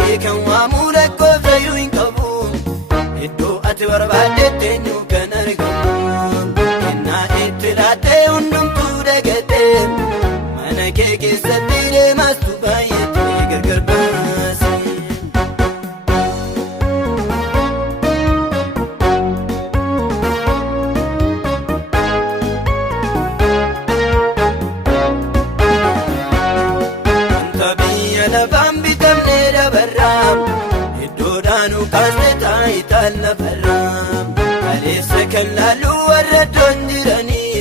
kee kan waamuu rakkoo fayyuu hin qabu. Iddoo ati barbaaddetti eenyu kan argamu. Kennaa itti laattee hundumtuu dagatee mana kee keessatti deemastu baay'atee gargar baase. Wanta biyya lafaan bitamnee dabarraa iddoodhaanuu kaasnee taayitaan lafarraa kaleessa kan laaluu warra iddoon jiranii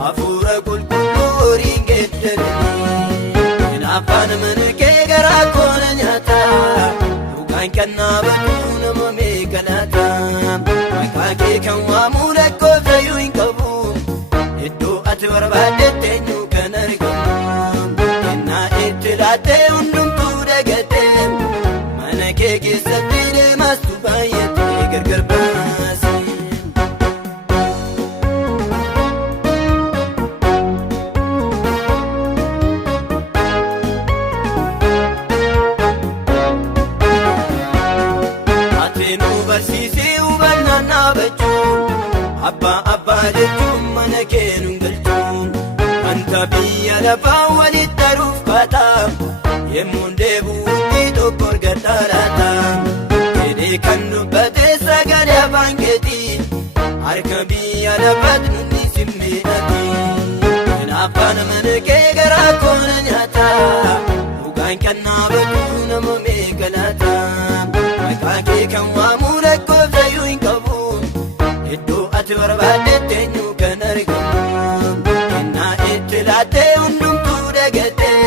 hafuura qulqulluu horiin geeddaranii afaan mana kee garaa koona nyaataa dhugaan kan naabatuu nama meeqa laataa maqaa kee kan waamuu rakkoo fayyuu hin qabu. Iddoo ati barbaaddetti eenyu kan argamu. Kennaa itti laattee hundumtuu dagatee mana kee keessatti deemastu baay'atee gargar baase. Ati nu barsiisee hubannaan dhaabachuu abbaa abbaa jechuun mana kee nu galchuun wanta biyya lafaa walitti haruuf kaataa yemmuun deebuutti tokko argadhaa laata jedhee kan dubbatee sagalee afaan keetii harka biyya lafaatti nunni simmeedhati. Afaan mana kee garaa koona nyaataa dhugaan kan naabatuu nama meeqa laata maqaa kee kan waamuu rakkoo fayyuu hin qabu. Iddoo ati barbaaddetti eenyu kan argamu. Kennaa itti laattee hundumtuu dagatee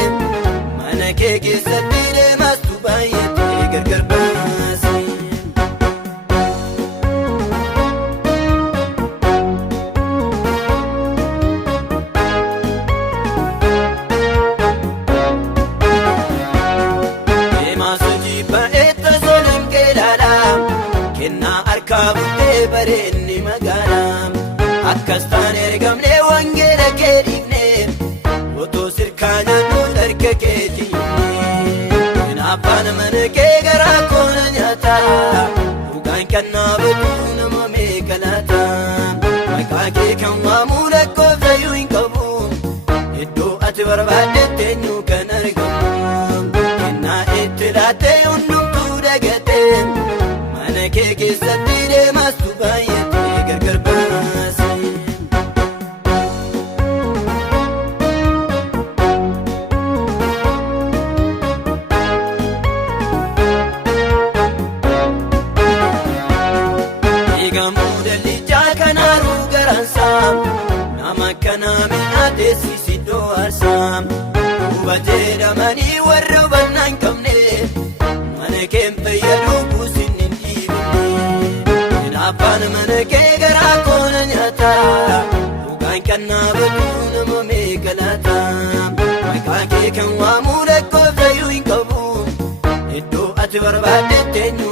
mana kee keessatti deemastu baay'atee gargar baase. Deemaas hojii bareetta solan keelaadhaa kennaa harkaa buutee bareenni magaalaa akkas taan ergamnee wangeela kee dhiifnee otoo sirkaa nyaannuu harka kee jiifnee afaan mana kee garaa koona nyaataa dhugaan kan naabatuu nama meeqa laataa maqaa kee kan waamuu rakkoo fayyuu hin qabu. Iddoo ati barbaaddetti eenyu kan argamu. Kennaa itti laattee hundumtuu dagatee mana kee keessatti deemastu baay'atee gargar baase. Eegamuu dallichaa kan haaruu garaansaa nama akkanaa miidhaa teessisi iddoo aarsaa hubatee dhamanii warra hubannaa hin qabne mana kee hin fayyaduu buusin hin dhiibne. Afaan mana kee garaa koona nyaataa dhugaan kan naabatuu nama meeqa laataa maqaa kee kan waamuu rakkoo fayyuu hin qabu. Iddoo ati barbaaddetti eenyu